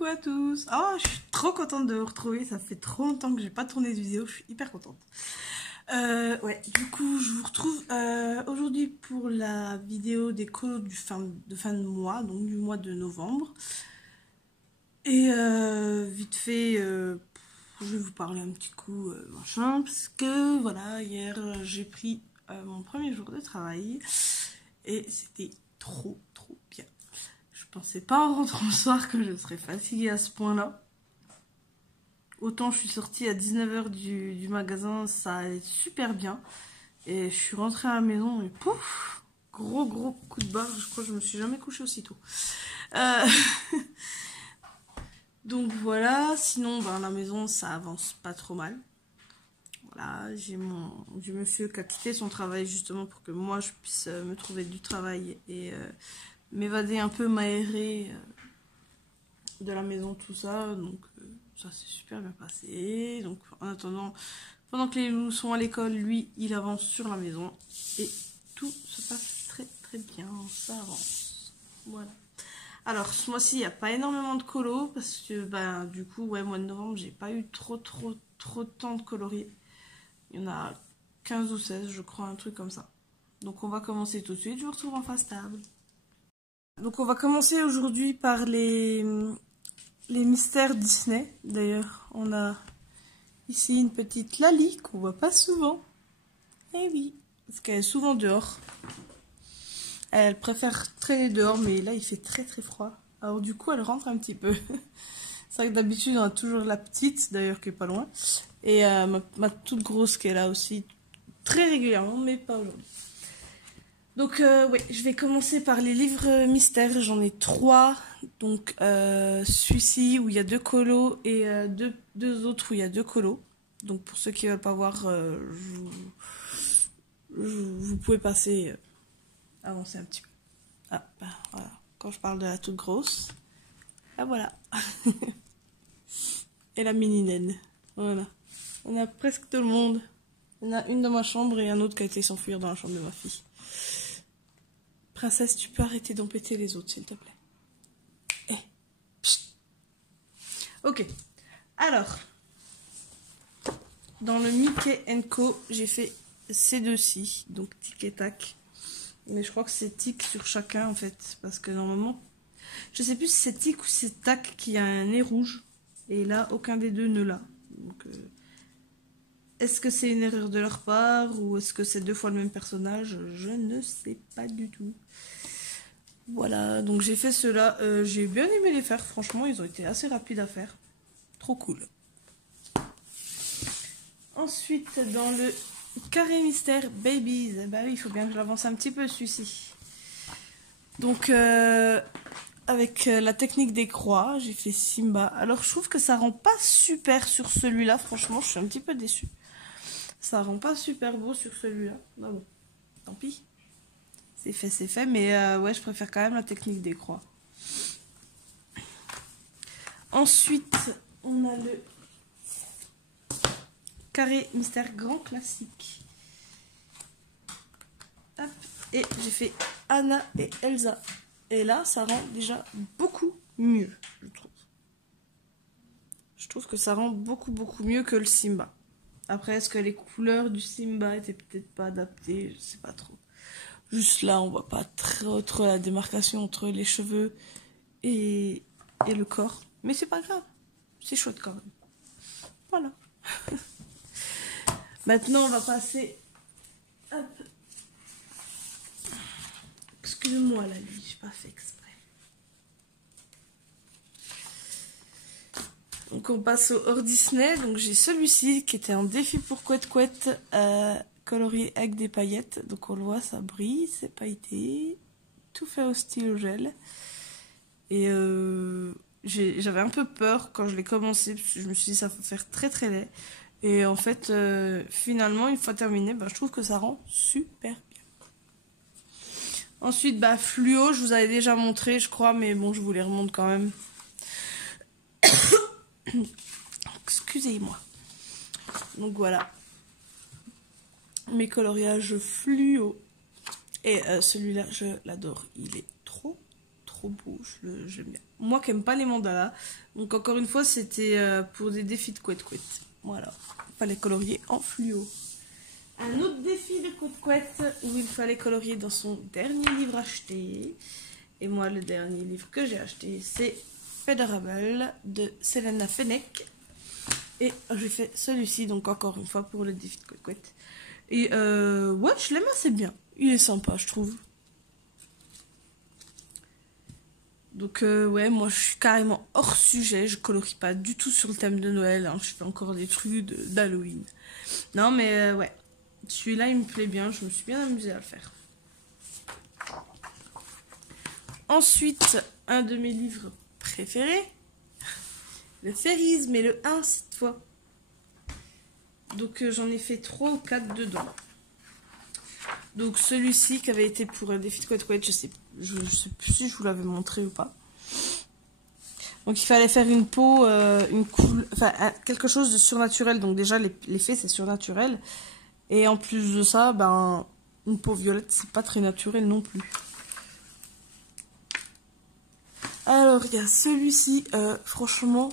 Coucou à tous. Oh, je suis trop contente de vous retrouver. Ça fait trop longtemps que j'ai pas tourné de vidéo. Je suis hyper contente. Ouais, du coup, je vous retrouve aujourd'hui pour la vidéo des colos de fin de mois, donc du mois de novembre. Et vite fait, je vais vous parler un petit coup machin, parce que voilà, hier j'ai pris mon premier jour de travail et c'était trop bien. Je pensais pas en rentrant le soir que je serais fatiguée à ce point-là. Autant je suis sortie à 19 h du magasin, ça allait super bien. Et je suis rentrée à la maison et pouf, gros coup de barre. Je crois que je me suis jamais couchée aussitôt. Donc voilà, sinon ben, la maison ça avance pas trop mal. Voilà, j'ai monsieur qui a quitté son travail justement pour que moi je puisse me trouver du travail et m'évader un peu, m'aérer de la maison, tout ça. Donc ça s'est super bien passé. Donc en attendant, pendant que les loups sont à l'école, lui il avance sur la maison et tout se passe très bien, ça avance. Voilà. Alors ce mois-ci il n'y a pas énormément de colos parce que bah, du coup ouais, mois de novembre j'ai pas eu trop de temps de colorier. Il y en a 15 ou 16 je crois, un truc comme ça. Donc on va commencer tout de suite, je vous retrouve en face table. Donc on va commencer aujourd'hui par les mystères Disney. D'ailleurs on a ici une petite Lali qu'on voit pas souvent. Eh oui, parce qu'elle est souvent dehors. Elle préfère traîner dehors, mais là il fait très froid. Alors du coup elle rentre un petit peu. C'est vrai que d'habitude on a toujours la petite, d'ailleurs qui est pas loin. Et ma toute grosse qui est là aussi, très régulièrement, mais pas aujourd'hui. Donc ouais, je vais commencer par les livres mystères. J'en ai 3. Donc celui-ci où il y a 2 colos et deux autres où il y a 2 colos. Donc pour ceux qui ne veulent pas voir, vous pouvez passer, avancer un petit peu. Ah, bah, voilà. Quand je parle de la toute grosse, ah voilà. Et la mini naine. Voilà. On a presque tout le monde. On a une dans ma chambre et un autre qui a été s'enfuir dans la chambre de ma fille. Princesse, tu peux arrêter d'embêter les autres, s'il te plaît. Eh. Psst. Ok. Alors, dans le Mickey & Co, j'ai fait ces deux-ci. Donc, tic et tac. Mais je crois que c'est tic sur chacun, en fait. Parce que normalement, je sais plus si c'est tic ou si c'est tac qui a un nez rouge. Et là, aucun des deux ne l'a. Donc, est-ce que c'est une erreur de leur part ou est-ce que c'est 2 fois le même personnage? Je ne sais pas du tout. Voilà, donc j'ai fait cela. J'ai bien aimé les faire, franchement, ils ont été assez rapides à faire. Trop cool. Ensuite, dans le carré mystère Babies, bah oui, il faut bien que je l'avance un petit peu celui-ci. Donc, avec la technique des croix, j'ai fait Simba. Alors, je trouve que ça rend pas super sur celui-là, franchement, je suis un petit peu déçue. Ça rend pas super beau sur celui-là. Ah bon, tant pis. C'est fait, mais ouais, je préfère quand même la technique des croix. Ensuite, on a le carré mystère grand classique. Hop, et j'ai fait Anna et Elsa. Et là, ça rend déjà beaucoup mieux, je trouve. Je trouve que ça rend beaucoup mieux que le Simba. Après, est-ce que les couleurs du Simba étaient peut-être pas adaptées? Je sais pas trop. Juste là, on voit pas trop la démarcation entre les cheveux et le corps. Mais c'est pas grave. C'est chouette quand même. Voilà. Maintenant, on va passer... Hop. Excuse-moi, là, lui, j'ai pas fait exprès. Donc, on passe au hors Disney. Donc, j'ai celui-ci qui était en défi pour Couette colorié avec des paillettes. Donc on le voit, ça brille, c'est pailleté, tout fait au stylo gel. Et j'avais un peu peur quand je l'ai commencé, parce que je me suis dit ça va faire très laid. Et en fait, finalement, une fois terminé, bah, je trouve que ça rend super bien. Ensuite, bah, fluo, je vous avais déjà montré, je crois, mais bon, je vous les remonte quand même. Excusez-moi. Donc voilà. Mes coloriages fluo. Et celui-là, je l'adore. Il est trop trop beau, j'aime bien. Moi qui aime pas les mandalas, donc encore une fois c'était pour des défis de couette. Voilà, il fallait colorier en fluo. Un autre défi de couette où il fallait colorier dans son dernier livre acheté. Et moi le dernier livre que j'ai acheté c'est Federable de Selena Fenech. Et j'ai fait celui-ci donc encore une fois pour le défi de couette. Et ouais, je l'aime assez bien. Il est sympa, je trouve. Donc ouais, moi je suis carrément hors sujet. Je colorie pas du tout sur le thème de Noël. Hein. Je fais encore des trucs d'Halloween. Non mais ouais, celui-là il me plaît bien. Je me suis bien amusée à le faire. Ensuite, un de mes livres préférés. Le Fairies, mais le 1 cette fois. Donc j'en ai fait 3 ou 4 dedans. Donc celui-ci qui avait été pour un défi de couette, je sais plus si je vous l'avais montré ou pas. Donc il fallait faire une peau, quelque chose de surnaturel. Donc déjà l'effet c'est surnaturel. Et en plus de ça, ben une peau violette c'est pas très naturel non plus. Alors il y a celui-ci, franchement,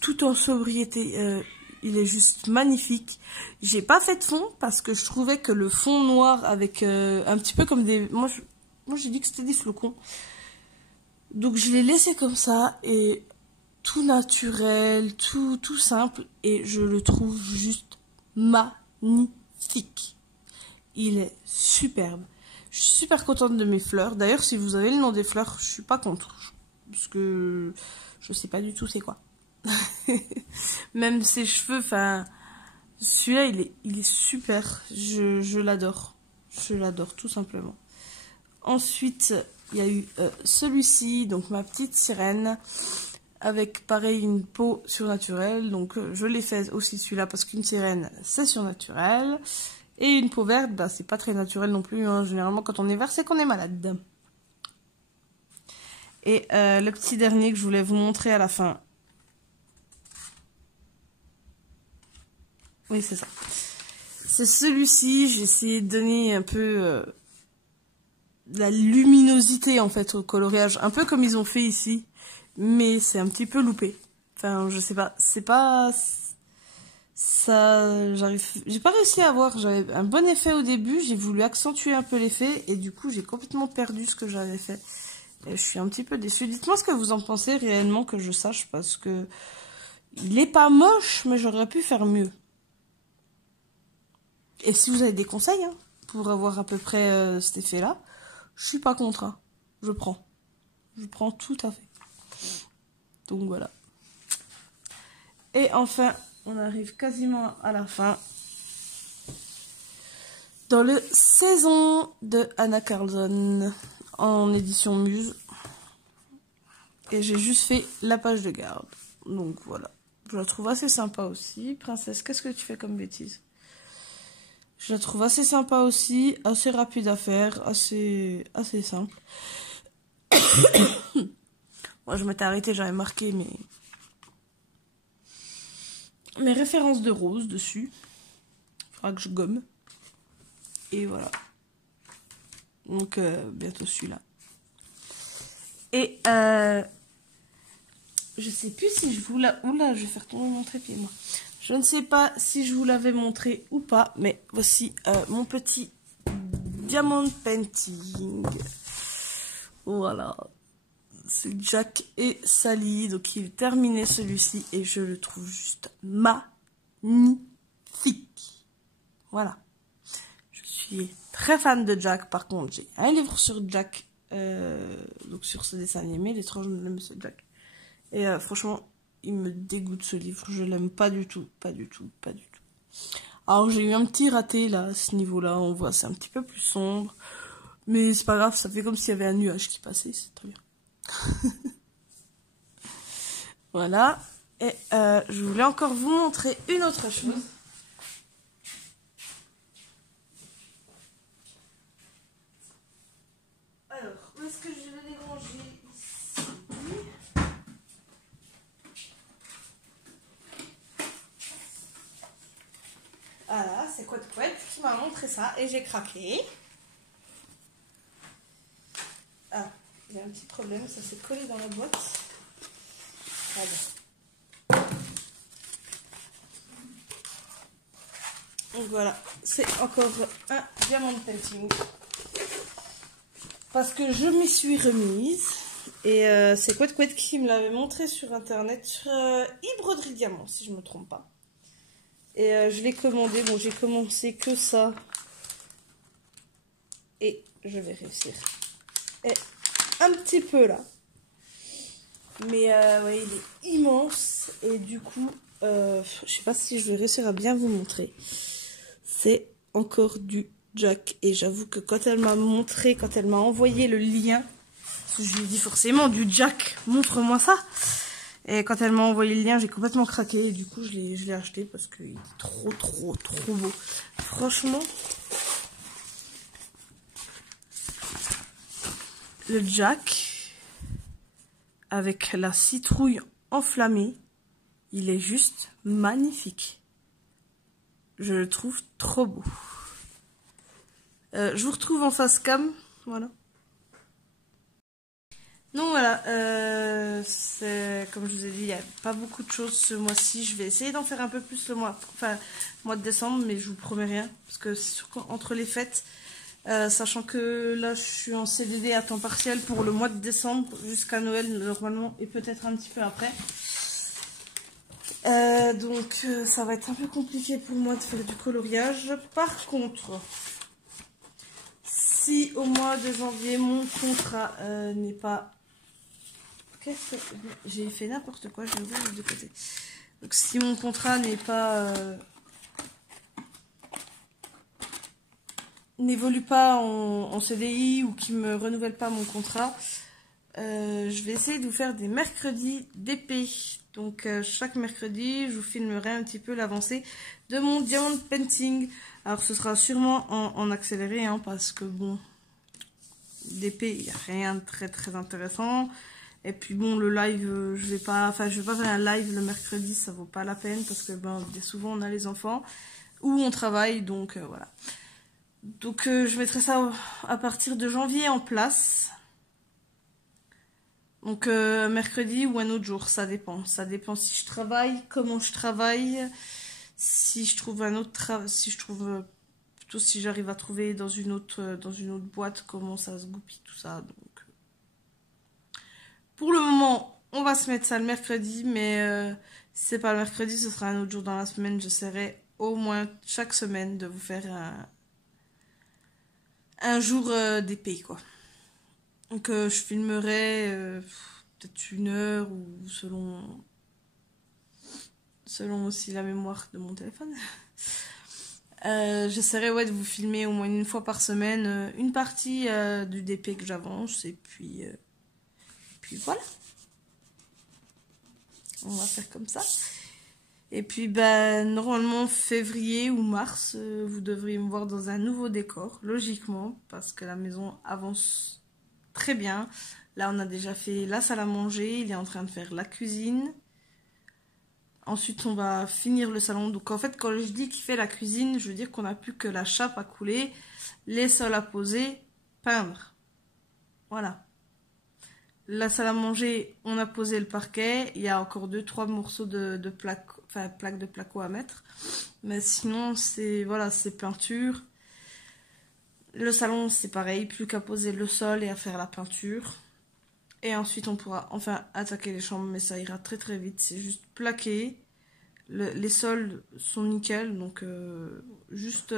tout en sobriété. Il est juste magnifique. J'ai pas fait de fond parce que je trouvais que le fond noir avec un petit peu comme des... Moi j'ai dit que c'était des flocons. Donc je l'ai laissé comme ça et tout naturel, tout simple. Et je le trouve juste magnifique. Il est superbe. Je suis super contente de mes fleurs. D'ailleurs si vous avez le nom des fleurs, je suis pas contre. Parce que je sais pas du tout c'est quoi. Même ses cheveux, enfin, celui-là il est super, je l'adore, tout simplement. Ensuite il y a eu celui-ci, donc ma petite sirène, avec pareil une peau surnaturelle, donc je l'ai fait aussi celui-là parce qu'une sirène c'est surnaturel, et une peau verte, bah c'est pas très naturel non plus, hein. Généralement quand on est vert c'est qu'on est malade. Et le petit dernier que je voulais vous montrer à la fin. Oui, c'est ça. C'est celui-ci, j'ai essayé de donner un peu de la luminosité en fait au coloriage, un peu comme ils ont fait ici, mais c'est un petit peu loupé. Enfin, je sais pas, c'est pas ça, j'ai pas réussi à avoir, j'avais un bon effet au début, j'ai voulu accentuer un peu l'effet et du coup, j'ai complètement perdu ce que j'avais fait. Et je suis un petit peu déçue. Dites-moi ce que vous en pensez réellement que je sache parce que il est pas moche, mais j'aurais pu faire mieux. Et si vous avez des conseils hein, pour avoir à peu près cet effet-là, je suis pas contre. Hein. Je prends. Je prends tout à fait. Donc voilà. Et enfin, on arrive quasiment à la fin. Dans le Saison de Anna Carlson en édition Muse. Et j'ai juste fait la page de garde. Donc voilà. Je la trouve assez sympa aussi. Princesse, qu'est-ce que tu fais comme bêtise ? Je la trouve assez sympa aussi, assez rapide à faire, assez simple. Moi, je m'étais arrêtée, j'avais marqué mes références de rose dessus. Il faudra que je gomme. Et voilà. Donc, bientôt celui-là. Et, je sais plus si je vous la... Oula, je vais faire tomber mon trépied, moi. Je ne sais pas si je vous l'avais montré ou pas, mais voici mon petit diamond painting. Voilà. C'est Jack et Sally, donc il est terminé celui-ci et je le trouve juste magnifique. Voilà. Je suis très fan de Jack, par contre j'ai un livre sur Jack, donc sur ce dessin animé, l'étrange de Monsieur Jack. Et franchement, il me dégoûte ce livre, je l'aime pas du tout, pas du tout. Alors j'ai eu un petit raté là, à ce niveau-là, on voit c'est un petit peu plus sombre. Mais c'est pas grave, ça fait comme s'il y avait un nuage qui passait, c'est très bien. Voilà. Et je voulais encore vous montrer une autre chose. Alors, où est-ce que je vais les ranger ici? Voilà, c'est Couette qui m'a montré ça et j'ai craqué. Ah, j'ai un un petit problème, ça s'est collé dans la boîte. Voilà. Donc voilà, c'est encore un diamant painting. Parce que je m'y suis remise. Et c'est Couette qui me l'avait montré sur internet, sur e-broderie diamant, si je ne me trompe pas. Et je l'ai commandé. Bon, j'ai commencé que ça. Et je vais réussir. Et un petit peu là. Mais ouais, il est immense. Et du coup, je sais pas si je vais réussir à bien vous montrer. C'est encore du Jack. Et j'avoue que quand elle m'a montré, quand elle m'a envoyé le lien, je lui ai dit forcément du Jack, montre-moi ça. Et quand elle m'a envoyé le lien, j'ai complètement craqué. Et du coup, je l'ai acheté parce qu'il est trop beau. Franchement, le Jack avec la citrouille enflammée, il est juste magnifique. Je le trouve trop beau. Je vous retrouve en face cam, voilà. Donc voilà, c'est comme je vous ai dit, il n'y a pas beaucoup de choses ce mois-ci. Je vais essayer d'en faire un peu plus le mois de décembre, mais je vous promets rien. Parce que entre les fêtes, sachant que là je suis en CDD à temps partiel pour le mois de décembre jusqu'à Noël normalement, et peut-être un petit peu après. Donc ça va être un peu compliqué pour moi de faire du coloriage. Par contre, si au mois de janvier mon contrat n'est pas... J'ai fait n'importe quoi, j'ai ouvert les deux côtés. Donc si mon contrat n'est pas... n'évolue pas en CDI ou qui me renouvelle pas mon contrat, je vais essayer de vous faire des mercredis d'épée. Donc chaque mercredi, je vous filmerai un petit peu l'avancée de mon diamond painting. Alors ce sera sûrement en accéléré, hein, parce que bon, d'épée, il n'y a rien de très intéressant. Et puis bon, le live, je vais pas faire un live le mercredi, ça vaut pas la peine parce que ben, souvent on a les enfants ou on travaille, donc voilà. Donc je mettrai ça à partir de janvier en place. Donc mercredi ou un autre jour, ça dépend. Ça dépend si je travaille, comment je travaille, si je trouve un autre travail, si je trouve plutôt si j'arrive à trouver dans une autre boîte comment ça se goupille tout ça. Donc pour le moment, on va se mettre ça le mercredi, mais si c'est pas le mercredi, ce sera un autre jour dans la semaine. J'essaierai au moins chaque semaine de vous faire un jour d'épée, quoi. Donc je filmerai peut-être 1 heure ou selon aussi la mémoire de mon téléphone. J'essaierai de vous filmer au moins une fois par semaine une partie du DP que j'avance et puis voilà. On va faire comme ça. Et puis ben normalement février ou mars, vous devriez me voir dans un nouveau décor, logiquement, parce que la maison avance très bien. Là on a déjà fait la salle à manger, il est en train de faire la cuisine. Ensuite on va finir le salon. Donc en fait quand je dis qu'il fait la cuisine, je veux dire qu'on n'a plus que la chape à couler, les sols à poser, peindre. Voilà. La salle à manger, on a posé le parquet. Il y a encore 2-3 morceaux de plaques de placo à mettre. Mais sinon, c'est voilà, c'est peinture. Le salon, c'est pareil, plus qu'à poser le sol et à faire la peinture. Et ensuite, on pourra enfin attaquer les chambres, mais ça ira très vite. C'est juste plaqué. Les sols sont nickel, donc juste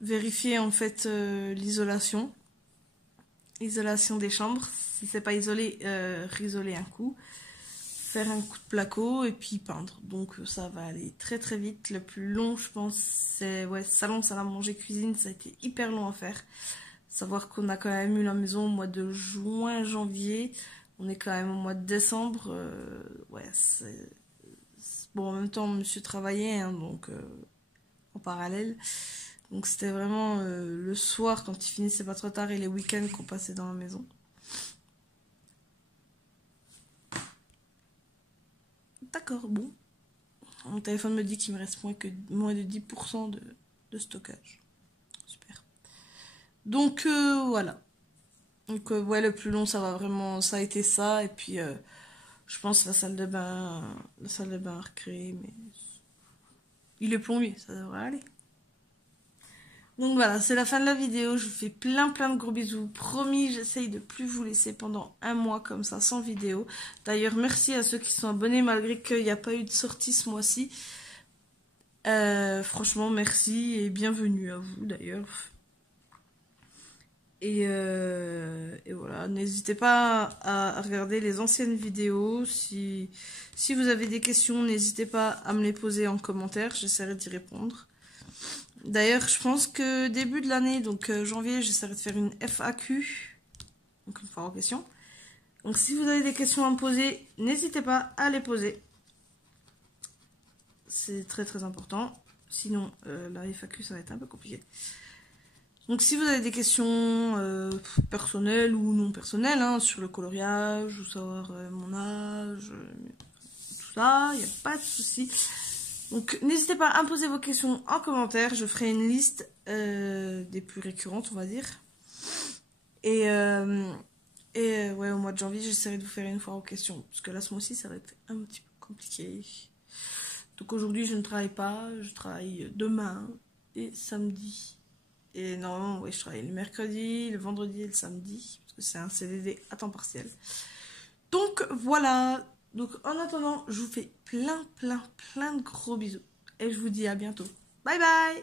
vérifier en fait l'isolation. Isolation des chambres, si c'est pas isolé, risoler un coup, faire un coup de placo et puis peindre. Donc ça va aller très vite. Le plus long, je pense, c'est salon, salle à manger, cuisine, ça a été hyper long à faire. Savoir qu'on a quand même eu la maison au mois de juin, janvier, on est quand même au mois de décembre. Bon, en même temps, monsieur travaillait, hein, donc en parallèle. Donc c'était vraiment le soir quand il finissait pas trop tard et les week-ends qu'on passait dans la maison. D'accord, bon. Mon téléphone me dit qu'il me reste moins de 10% de stockage. Super. Donc voilà. Donc ouais, le plus long, ça va vraiment, ça a été ça. Et puis je pense la salle de bain à recréer, mais il est plombier, ça devrait aller. Donc voilà, c'est la fin de la vidéo. Je vous fais plein de gros bisous. Promis, j'essaye de plus vous laisser pendant un mois comme ça, sans vidéo. D'ailleurs, merci à ceux qui sont abonnés malgré qu'il n'y a pas eu de sortie ce mois-ci. Franchement, merci et bienvenue à vous d'ailleurs. Et voilà, n'hésitez pas à regarder les anciennes vidéos. Si vous avez des questions, n'hésitez pas à me les poser en commentaire. J'essaierai d'y répondre. D'ailleurs, je pense que début de l'année, donc janvier, j'essaierai de faire une FAQ, donc une fois en question. Donc si vous avez des questions à me poser, n'hésitez pas à les poser. C'est très important. Sinon, la FAQ, ça va être un peu compliqué. Donc si vous avez des questions personnelles ou non personnelles, hein, sur le coloriage, ou savoir mon âge, tout ça, il n'y a pas de souci. Donc n'hésitez pas à me poser vos questions en commentaire, je ferai une liste des plus récurrentes, on va dire. Et ouais, au mois de janvier, j'essaierai de vous faire une fois aux questions, parce que là, ce mois-ci, ça va être un petit peu compliqué. Donc aujourd'hui, je ne travaille pas, je travaille demain et samedi. Et normalement, ouais, je travaille le mercredi, le vendredi et le samedi, parce que c'est un CDD à temps partiel. Donc voilà. Donc en attendant, je vous fais plein de gros bisous. Et je vous dis à bientôt. Bye bye!